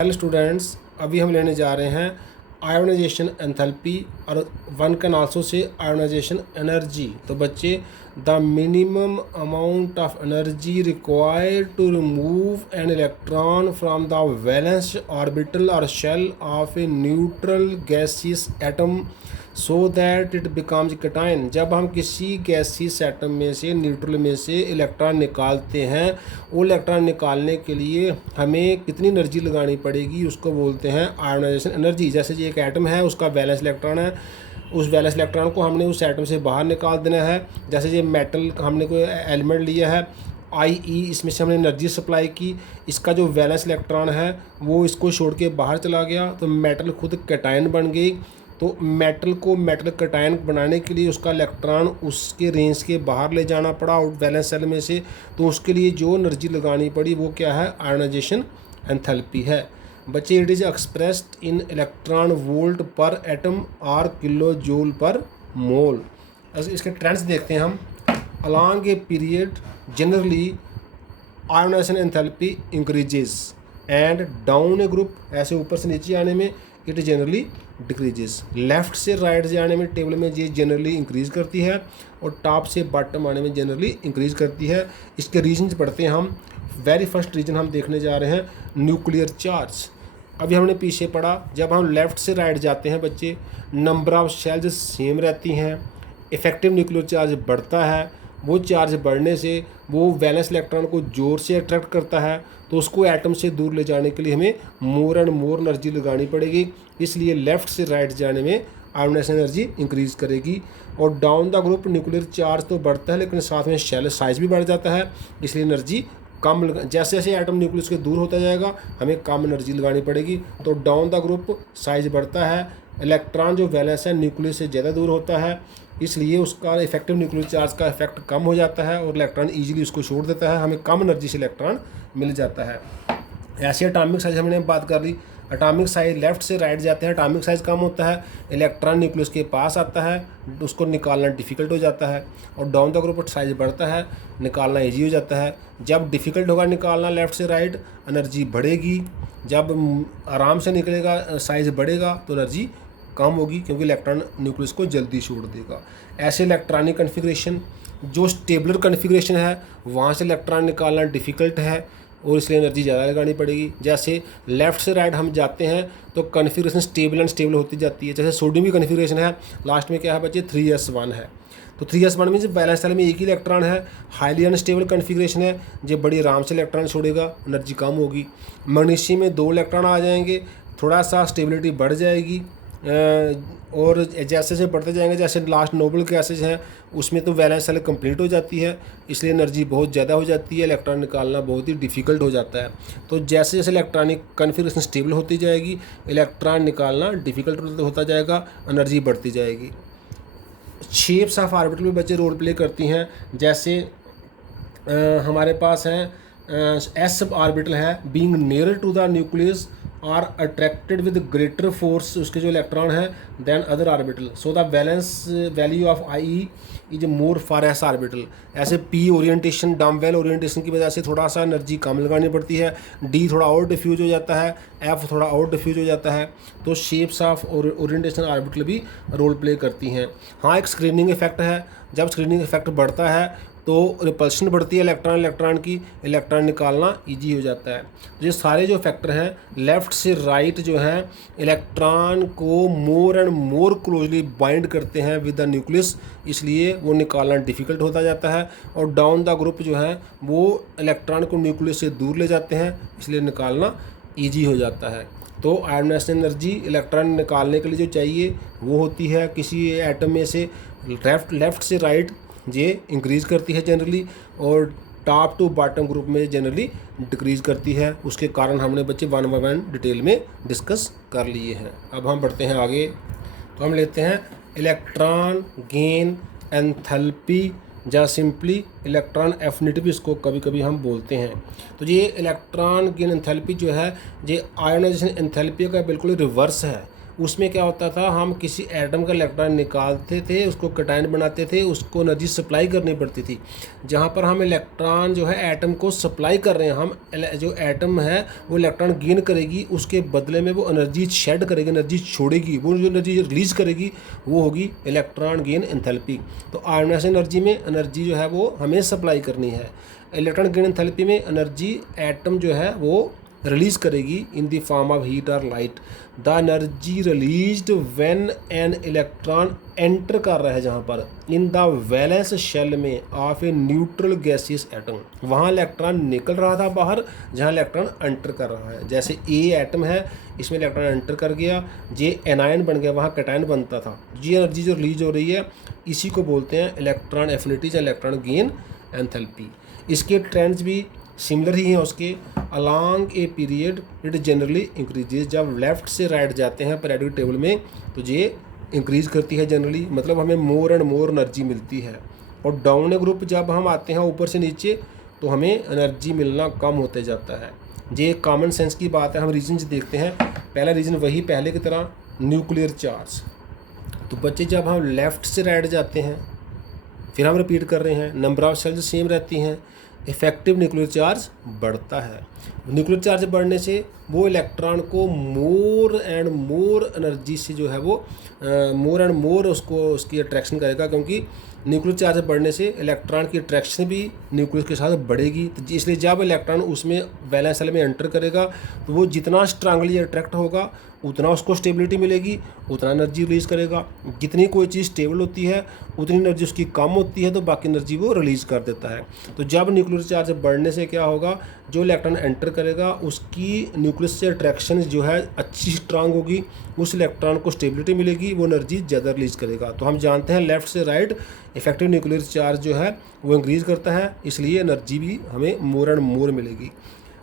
Hello students, अभी हम लेने जा रहे हैं आयोनाइजेशन एंथैल्पी और one can also say ionization energy. तो बच्चे, the minimum amount of energy required to remove an electron from the valence orbital और shell of a neutral gaseous atom so that it becomes cation. जब हम किसी gaseous atom में से, neutral में से इलेक्ट्रॉन निकालते हैं, वो इलेक्ट्रॉन निकालने के लिए हमें कितनी एनर्जी लगानी पड़ेगी, उसको बोलते हैं आयोनाइजेशन एनर्जी। जैसे ये एक एटम है, उसका वैलेंस इलेक्ट्रॉन है, उस वैलेंस इलेक्ट्रॉन को हमने उस एटम से बाहर निकाल देना है। जैसे ये मेटल हमने कोई एलिमेंट लिया है IE, इसमें से हमने एनर्जी सप्लाई की, इसका जो वैलेंस इलेक्ट्रॉन है वो इसको छोड़ के बाहर चला गया, तो मेटल खुद कैटायन बन गई। तो मेटल को मेटल कैटायन बनाने के लिए उसका इलेक्ट्रॉन उसके रेंज के बाहर ले जाना पड़ा आउट वैलेंस सेल में से, तो उसके लिए जो एनर्जी लगानी पड़ी वो क्या है, आयोनाइजेशन एंथैल्पी है। बच्चे, it is expressed in electron volt पर एटम और किलो जूल पर मोल। इसके ट्रेंड्स देखते हैं हम। Along a period generally ionisation enthalpy increases and down A group, ऐसे ऊपर से नीचे आने में इट जनरली डिक्रीजेस। लेफ़्ट से राइट जाने में टेबल में ये जनरली इंक्रीज़ करती है और टॉप से बॉटम आने में जनरली इंक्रीज़ करती है। इसके रीजन पढ़ते हैं हम। वेरी फर्स्ट रीजन हम देखने जा रहे हैं न्यूक्लियर चार्ज। अभी हमने पीछे पढ़ा, जब हम लेफ़्ट से राइट जाते हैं बच्चे, नंबर ऑफ शेल्स सेम रहती हैं, इफेक्टिव न्यूक्लियर चार्ज बढ़ता है। वो चार्ज बढ़ने से वो वैलेंस इलेक्ट्रॉन को ज़ोर से अट्रैक्ट करता है, तो उसको एटम से दूर ले जाने के लिए हमें मोर एंड मोर एनर्जी लगानी पड़ेगी। इसलिए लेफ़्ट से राइट जाने में आयोनाइजेशन एनर्जी इंक्रीज़ करेगी। और down the group nuclear charge तो बढ़ता है, लेकिन साथ में शेल साइज़ भी बढ़ जाता है, इसलिए एनर्जी कम जैसे जैसे एटम न्यूक्लियस के दूर होता जाएगा हमें कम एनर्जी लगानी पड़ेगी। तो डाउन द ग्रुप साइज़ बढ़ता है, इलेक्ट्रॉन जो वैलेंस है न्यूक्लियस से ज़्यादा दूर होता है, इसलिए उसका इफेक्टिव न्यूक्लियर चार्ज का इफेक्ट कम हो जाता है और इलेक्ट्रॉन ईजिली उसको छोड़ देता है, हमें कम एनर्जी से इलेक्ट्रॉन मिल जाता है। ऐसे एटॉमिक साइज हमने बात कर ली। एटॉमिक साइज लेफ़्ट से राइट जाते हैं, एटॉमिक साइज कम होता है, इलेक्ट्रॉन न्यूक्लियस के पास आता है, उसको निकालना डिफ़िकल्ट हो जाता है। और डाउन द ग्रुप साइज बढ़ता है, निकालना ईजी हो जाता है। जब डिफ़िकल्ट होगा निकालना लेफ़्ट से राइट, एनर्जी बढ़ेगी। जब आराम से निकलेगा, साइज़ बढ़ेगा, तो एनर्जी कम होगी, क्योंकि इलेक्ट्रॉन न्यूक्लियस को जल्दी छोड़ देगा। ऐसे इलेक्ट्रॉनिक कन्फिग्रेशन, जो स्टेबलर कन्फिग्रेशन है वहाँ से इलेक्ट्रॉन निकालना डिफ़िकल्ट है और इसलिए एनर्जी ज़्यादा लगानी पड़ेगी। जैसे लेफ़्ट से राइट हम जाते हैं तो कन्फिग्रेशन स्टेबल एंड स्टेबल होती जाती है। जैसे सोडियम की कन्फिग्रेशन है, लास्ट में क्या है बच्चे, 3s1 है। तो 3s1 में वैलेंस सेल में एक ही इलेक्ट्रॉन है, हाईली अनस्टेबल कन्फिग्रेशन है, जो बड़ी आराम से इलेक्ट्रॉन छोड़ेगा, एनर्जी कम होगी। मैग्नीशियम में 2 इलेक्ट्रॉन आ जाएंगे, थोड़ा सा स्टेबिलिटी बढ़ जाएगी। और जैसे जैसे बढ़ते जाएंगे, जैसे लास्ट नोबल गैसेज हैं उसमें तो वैलेंस सेल कंप्लीट हो जाती है, इसलिए एनर्जी बहुत ज़्यादा हो जाती है, इलेक्ट्रॉन निकालना बहुत ही डिफ़िकल्ट हो जाता है। तो जैसे जैसे इलेक्ट्रॉनिक कन्फिग्रेशन स्टेबल होती जाएगी, इलेक्ट्रॉन निकालना डिफ़िकल्ट होता जाएगा, एनर्जी बढ़ती जाएगी। शेप्स ऑफ ऑर्बिटल में बच्चे रोल प्ले करती हैं। जैसे हमारे पास हैं एस ऑर्बिटल है, being near to the nucleus are attracted with greater force, उसके जो इलेक्ट्रॉन है then other orbital, so the valence value of IE is more for s orbital. ऐसे P ओरिएंटेशन, डम्बेल ओरिएंटेशन की वजह से थोड़ा सा एनर्जी कम लगानी पड़ती है, D थोड़ा और डिफ्यूज हो जाता है, F थोड़ा और डिफ्यूज हो जाता है। तो शेप्स ऑफ ओरिएंटेशन ऑर्बिटल भी रोल प्ले करती हैं। हाँ, एक स्क्रीनिंग इफेक्ट है, जब स्क्रीनिंग इफेक्ट बढ़ता है तो रिपल्शन बढ़ती है इलेक्ट्रॉन की, इलेक्ट्रॉन निकालना इजी हो जाता है। तो ये सारे जो फैक्टर हैं लेफ़्ट से राइट जो हैं इलेक्ट्रॉन को more and more closely bind करते हैं विद द न्यूक्लियस, इसलिए वो निकालना डिफ़िकल्ट होता जाता है। और डाउन द ग्रुप जो है वो इलेक्ट्रॉन को न्यूक्लियस से दूर ले जाते हैं, इसलिए निकालना ईजी हो जाता है। तो आयोनाइजेशन एनर्जी इलेक्ट्रॉन निकालने के लिए जो चाहिए वो होती है किसी एटम में से लेफ़्ट से राइट, ये इंक्रीज़ करती है जनरली, और टॉप टू बॉटम ग्रुप में जनरली डिक्रीज़ करती है। उसके कारण हमने बच्चे 1 बाय 1 डिटेल में डिस्कस कर लिए हैं। अब हम बढ़ते हैं आगे, तो हम लेते हैं इलेक्ट्रॉन गेन एंथैल्पी, या सिंपली इलेक्ट्रॉन एफिनिटी भी इसको कभी कभी हम बोलते हैं। तो ये इलेक्ट्रॉन गेन एंथैल्पी जो है ये आयोनाइजेशन एंथैल्पी का बिल्कुल रिवर्स है। उसमें क्या होता था, हम किसी एटम का इलेक्ट्रॉन निकालते थे, उसको कैटायन बनाते थे, उसको एनर्जी सप्लाई करनी पड़ती थी। जहाँ पर हम इलेक्ट्रॉन जो है एटम को सप्लाई कर रहे हैं, हम जो एटम है वो इलेक्ट्रॉन गेन करेगी, उसके बदले में वो एनर्जी शेड करेगी, एनर्जी छोड़ेगी। वो जो एनर्जी रिलीज करेगी वो होगी इलेक्ट्रॉन गेन एंथैल्पी। तो आयोनाइजेशन एनर्जी में एनर्जी जो है वो हमें सप्लाई करनी है, इलेक्ट्रॉन गेन एंथैल्पी में एनर्जी एटम जो है वो रिलीज करेगी in the form of heat और light. The energy released when an electron enter कर रहा है जहाँ पर इन द वैलेंस शेल में of a neutral gaseous atom, वहाँ इलेक्ट्रॉन निकल रहा था बाहर जहाँ इलेक्ट्रॉन एंटर कर रहा है। जैसे ए एटम है, इसमें इलेक्ट्रॉन एंटर कर गया, जे एनायन बन गया, वहाँ कैटायन बनता था। ये एनर्जी जो रिलीज हो रही है इसी को बोलते हैं इलेक्ट्रॉन एफिनिटी या इलेक्ट्रॉन गेन एंथैल्पी। इसके ट्रेंड्स भी सिमिलर ही हैं उसके। Along a period it generally increases, जब लेफ़्ट से राइट जाते हैं पीरियोडिक टेबल में तो ये इंक्रीज करती है जनरली, मतलब हमें मोर एंड मोर एनर्जी मिलती है। और डाउन ए ग्रुप जब हम आते हैं ऊपर से नीचे तो हमें एनर्जी मिलना कम होते जाता है। ये कॉमन सेंस की बात है। हम रीजन्स देखते हैं। पहला रीज़न वही पहले की तरह, न्यूक्लियर चार्ज। तो बच्चे जब हम लेफ़्ट से राइट जाते हैं, फिर हम रिपीट कर रहे हैं, नंबर ऑफ सेल्स सेम रहती हैं, इफेक्टिव न्यूक्लियर चार्ज बढ़ता है। न्यूक्लियर चार्ज बढ़ने से वो इलेक्ट्रॉन को मोर एंड मोर एनर्जी से जो है वो मोर एंड मोर उसकी अट्रैक्शन करेगा, क्योंकि न्यूक्लियर चार्ज बढ़ने से इलेक्ट्रॉन की अट्रैक्शन भी न्यूक्लियस के साथ बढ़ेगी। तो इसलिए जब इलेक्ट्रॉन उसमें वैलेंस शेल में एंटर करेगा तो वो जितना स्ट्रांगली अट्रैक्ट होगा उतना उसको स्टेबिलिटी मिलेगी, उतना एनर्जी रिलीज़ करेगा। जितनी कोई चीज़ स्टेबल होती है उतनी एनर्जी उसकी कम होती है, तो बाकी एनर्जी वो रिलीज़ कर देता है। तो जब न्यूक्लियर चार्ज बढ़ने से क्या होगा, जो इलेक्ट्रॉन एंटर करेगा उसकी न्यूक्लियस से अट्रैक्शन जो है अच्छी स्ट्रांग होगी, उस इलेक्ट्रॉन को स्टेबिलिटी मिलेगी, वो एनर्जी ज़्यादा रिलीज़ करेगा। तो हम जानते हैं लेफ़्ट से राइट इफेक्टिव न्यूक्लियर चार्ज जो है वो इंक्रीज़ करता है, इसलिए एनर्जी भी हमें मोर एंड मोर मिलेगी।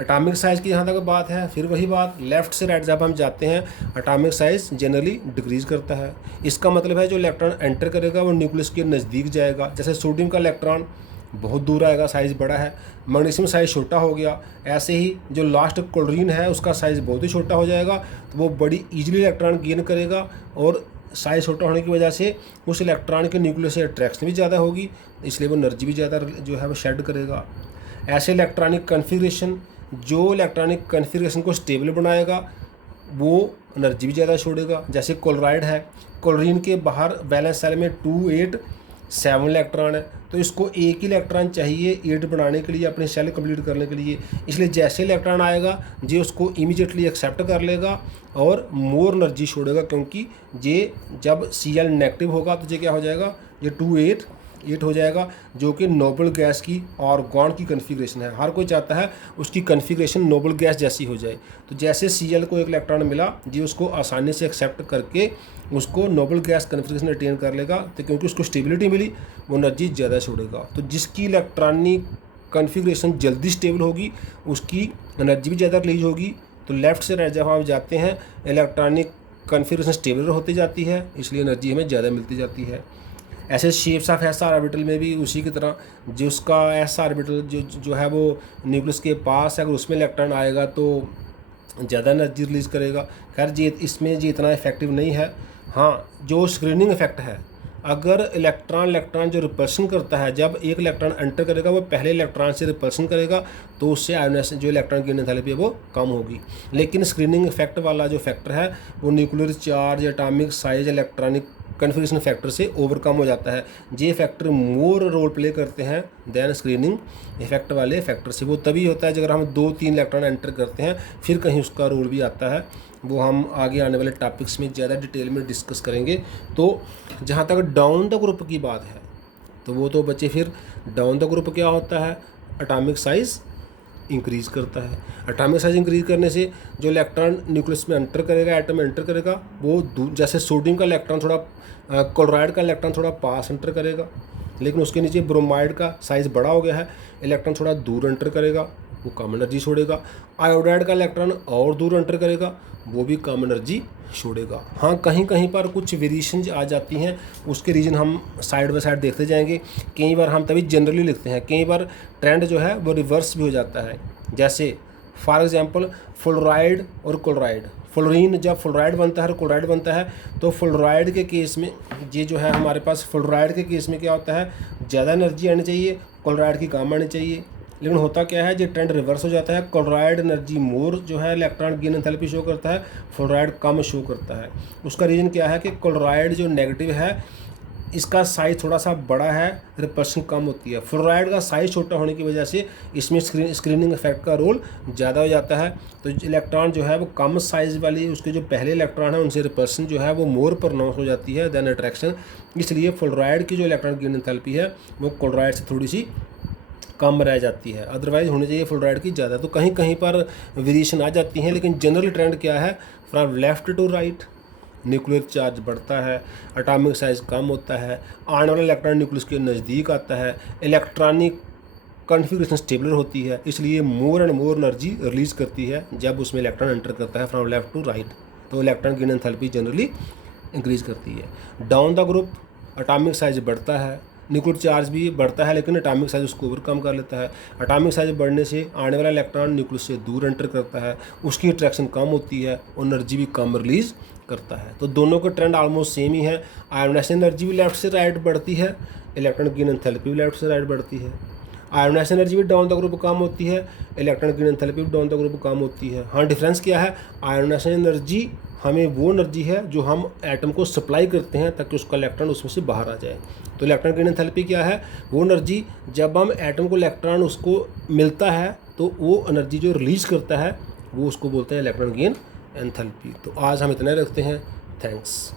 एटॉमिक साइज़ की जहाँ तक बात है, फिर वही बात, लेफ़्ट से राइट जब हम जाते हैं एटॉमिक साइज़ जनरली डिक्रीज़ करता है। इसका मतलब है जो इलेक्ट्रॉन एंटर करेगा वो न्यूक्लियस के नज़दीक जाएगा। जैसे सोडियम का इलेक्ट्रॉन बहुत दूर आएगा, साइज़ बड़ा है, मैग्नीशियम साइज़ छोटा हो गया। ऐसे ही जो लास्ट क्लोरीन है उसका साइज़ बहुत ही छोटा हो जाएगा, तो वो बड़ी ईजिली इलेक्ट्रॉन गेन करेगा, और साइज़ छोटा होने की वजह से उस इलेक्ट्रॉन के न्यूक्लियस से अट्रैक्शन भी ज़्यादा होगी, इसलिए वो एनर्जी भी ज़्यादा जो है वो शेड करेगा। ऐसे इलेक्ट्रॉनिक कन्फिग्रेशन, जो इलेक्ट्रॉनिक कन्फिग्रेशन को स्टेबल बनाएगा वो एनर्जी भी ज़्यादा छोड़ेगा। जैसे क्लोराइड है, क्लोरीन के बाहर वैलेंस शेल में 2 8 7 इलेक्ट्रॉन है, तो इसको एक ही इलेक्ट्रॉन चाहिए 8 बनाने के लिए, अपने सेल कंप्लीट करने के लिए। इसलिए जैसे इलेक्ट्रॉन आएगा ये उसको इमीडिएटली एक्सेप्ट कर लेगा और मोर एनर्जी छोड़ेगा, क्योंकि ये जब Cl नेगेटिव होगा तो ये क्या हो जाएगा, ये 2 8 हो जाएगा, जो कि नोबल गैस की ऑर्गन की कन्फिग्रेशन है। हर कोई चाहता है उसकी कन्फिग्रेशन नोबल गैस जैसी हो जाए। तो जैसे Cl को एक इलेक्ट्रॉन मिला, जी उसको आसानी से एक्सेप्ट करके उसको नोबल गैस कन्फिग्रेशन अटेन कर लेगा, तो क्योंकि उसको स्टेबिलिटी मिली वो एनर्जी ज़्यादा छोड़ेगा। तो जिसकी इलेक्ट्रॉनिक कन्फिग्रेशन जल्दी स्टेबल होगी उसकी एनर्जी भी ज़्यादा रिलीज होगी। तो लेफ़्ट से राइट जब हम जाते हैं इलेक्ट्रॉनिक कन्फिग्रेशन स्टेबल होती जाती है, इसलिए एनर्जी हमें ज़्यादा मिलती जाती है। ऐसे शेप्स ऑफ एस ऑर्बिटल में भी उसी की तरह, जिसका एस ऑर्बिटल जो है वो न्यूक्लियस के पास है, अगर उसमें इलेक्ट्रॉन आएगा तो ज़्यादा एनर्जी रिलीज़ करेगा। खैर जी इसमें जी इतना इफेक्टिव नहीं है। हाँ, जो स्क्रीनिंग इफेक्ट है, अगर इलेक्ट्रॉन जो रिपल्शन करता है, जब एक इलेक्ट्रॉन एंटर करेगा वो पहले इलेक्ट्रॉन से रिपल्शन करेगा, तो उससे आयोनाइजेशन जो इलेक्ट्रॉन गेन एंथैल्पी है वो कम होगी। लेकिन स्क्रीनिंग इफेक्ट वाला जो फैक्टर है वो nuclear charge, atomic size, electronic configuration factor से ओवरकम हो जाता है। ये फैक्टर मोर रोल प्ले करते हैं दैन स्क्रीनिंग इफेक्ट वाले फैक्टर से। वो तभी होता है अगर हम 2-3 इलेक्ट्रॉन एंटर करते हैं, फिर कहीं उसका रोल भी आता है। वो हम आगे आने वाले टॉपिक्स में ज़्यादा डिटेल में डिस्कस करेंगे। तो जहाँ तक डाउन द ग्रुप की बात है, तो वो तो बच्चे फिर डाउन द ग्रुप क्या होता है, एटॉमिक साइज़ इंक्रीज़ करता है। एटॉमिक साइज इंक्रीज़ करने से जो इलेक्ट्रॉन न्यूक्लियस में एंटर करेगा, एटम में एंटर करेगा, वो जैसे सोडियम का इलेक्ट्रॉन थोड़ा क्लोराइड का इलेक्ट्रॉन थोड़ा पास एंटर करेगा, लेकिन उसके नीचे ब्रोमाइड का साइज़ बड़ा हो गया है, इलेक्ट्रॉन थोड़ा दूर एंटर करेगा, वो कम एनर्जी छोड़ेगा। आयोडाइड का इलेक्ट्रॉन और दूर एंटर करेगा, वो भी कम एनर्जी छोड़ेगा। हाँ, कहीं कहीं पर कुछ वेरिएशंस आ जाती हैं, उसके रीजन हम साइड बाय साइड देखते जाएंगे। कई बार हम तभी जनरली लिखते हैं, कई बार ट्रेंड जो है वो रिवर्स भी हो जाता है। जैसे फॉर एग्जांपल फ्लोराइड और क्लोराइड, फ्लोरीन जब फ्लोराइड बनता है और क्लोराइड बनता है, तो फ्लोराइड के केस में ये जो है हमारे पास फ्लोराइड के केस में क्या होता है, ज़्यादा एनर्जी आनी चाहिए, क्लोराइड की कम आनी चाहिए। लेकिन होता क्या है, ये ट्रेंड रिवर्स हो जाता है, क्लोराइड एनर्जी मोर जो है इलेक्ट्रॉन गेन एंथैल्पी शो करता है, फ्लोराइड कम शो करता है। उसका रीज़न क्या है कि क्लोराइड जो नेगेटिव है इसका साइज़ थोड़ा सा बड़ा है, रिपल्शन कम होती है। फ्लोराइड का साइज़ छोटा होने की वजह से इसमें स्क्रीनिंग इफेक्ट का रोल ज़्यादा हो जाता है। तो इलेक्ट्रॉन जो है वो कम साइज़ वाली, उसके जो पहले इलेक्ट्रॉन है उनसे रिपल्शन जो है वो मोर प्रोनाउंस हो जाती है देन अट्रैक्शन। इसलिए फ्लोराइड की जो इलेक्ट्रॉन गेन एंथैल्पी है वो क्लोराइड से थोड़ी सी कम रह जाती है, अदरवाइज होनी चाहिए फ्लोराइड की ज़्यादा। तो कहीं कहीं पर वेरिएशन आ जाती हैं, लेकिन जनरल ट्रेंड क्या है, from left to right nuclear charge बढ़ता है, एटॉमिक साइज़ कम होता है, आने वाला इलेक्ट्रॉन न्यूक्लियस के नज़दीक आता है, इलेक्ट्रॉनिक कॉन्फ़िगरेशन स्टेबलर होती है, इसलिए more and more energy release करती है जब उसमें इलेक्ट्रॉन एंटर करता है फ्रॉम लेफ़्ट टू राइट। तो electron gain enthalpy generally increase करती है। Down the group atomic size बढ़ता है, न्यूक्लियर चार्ज भी बढ़ता है, लेकिन एटॉमिक साइज़ उसको ओवरकम कर लेता है। एटॉमिक साइज़ बढ़ने से आने वाला इलेक्ट्रॉन न्यूक्लियस से दूर एंटर करता है, उसकी अट्रैक्शन कम होती है और एनर्जी भी कम रिलीज़ करता है। तो दोनों का ट्रेंड ऑलमोस्ट सेम ही है। आयोनाइजेशन एनर्जी भी लेफ्ट से राइट बढ़ती है, इलेक्ट्रॉन गेन एंथैल्पी भी लेफ्ट से राइट बढ़ती है। आयोनाइजेशन एनर्जी भी डाउन द ग्रुप कम होती है, इलेक्ट्रॉन गेन एंथैल्पी भी डाउन द ग्रुप कम होती है। हाँ, डिफरेंस क्या है, आयोनाइजेशन एनर्जी हमें वो एनर्जी है जो हम एटम को सप्लाई करते हैं ताकि उसका इलेक्ट्रॉन उसमें से बाहर आ जाए। तो इलेक्ट्रॉन गेन एंथैल्पी क्या है, वो एनर्जी जब हम एटम को इलेक्ट्रॉन उसको मिलता है तो वो एनर्जी जो रिलीज़ करता है वो उसको बोलते हैं इलेक्ट्रॉन गेन एंथैल्पी। तो आज हम इतना रखते हैं, थैंक्स।